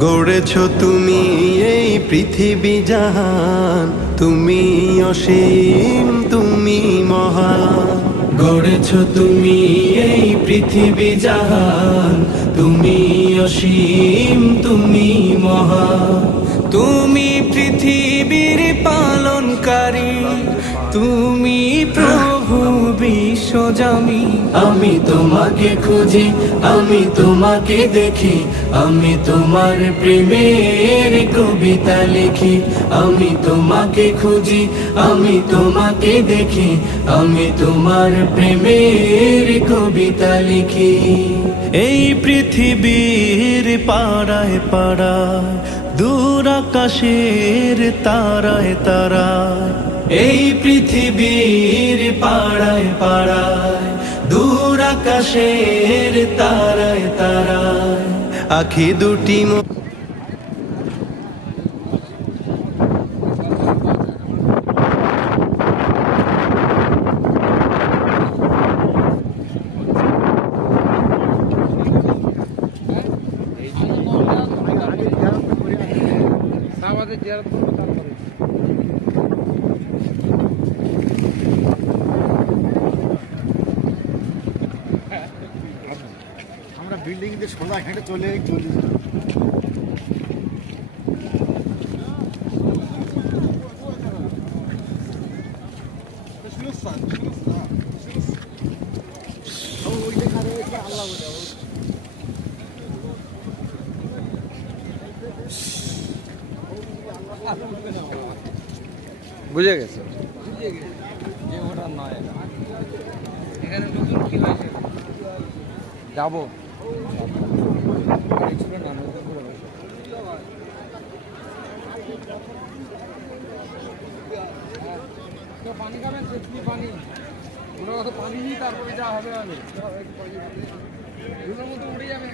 গড়েছ তুমি এই পৃথিবী জাহান, তুমি অসীম তুমি মহান। গড়েছ তুমি এই পৃথিবী জাহান, তুমি অসীম তুমি মহান। তুমি পৃথিবীর পালনকারী, তুমি প্রভু বিশ্বজামি। আমি তোমাকে খুঁজি, আমি তোমাকে দেখি, আমি তোমার প্রেমের কবিতা লিখি। আমি তোমাকে খুঁজি, আমি তোমাকে দেখি, আমি তোমার প্রেমের কবিতা লিখি। এই পৃথিবীর পাড়ায় পাড়ায়, দূর আকাশের তারায় তারায়, এই পৃথিবীর পাড়ায় পাড়ায়, দূর আকাশের তারায় তারায়, আখি দুটি আমরা বিল্ডিং দিয়ে সোজা হেঁটে চলে চলে বুঝে গেছে। এখানে নতুন কি হয়েছে? যাবো পানি খাবেন? সেচনি পানি, ওরা অত পানি নিয়ে তারপরে যা হবে হবে, মতো উড়ে যাবে।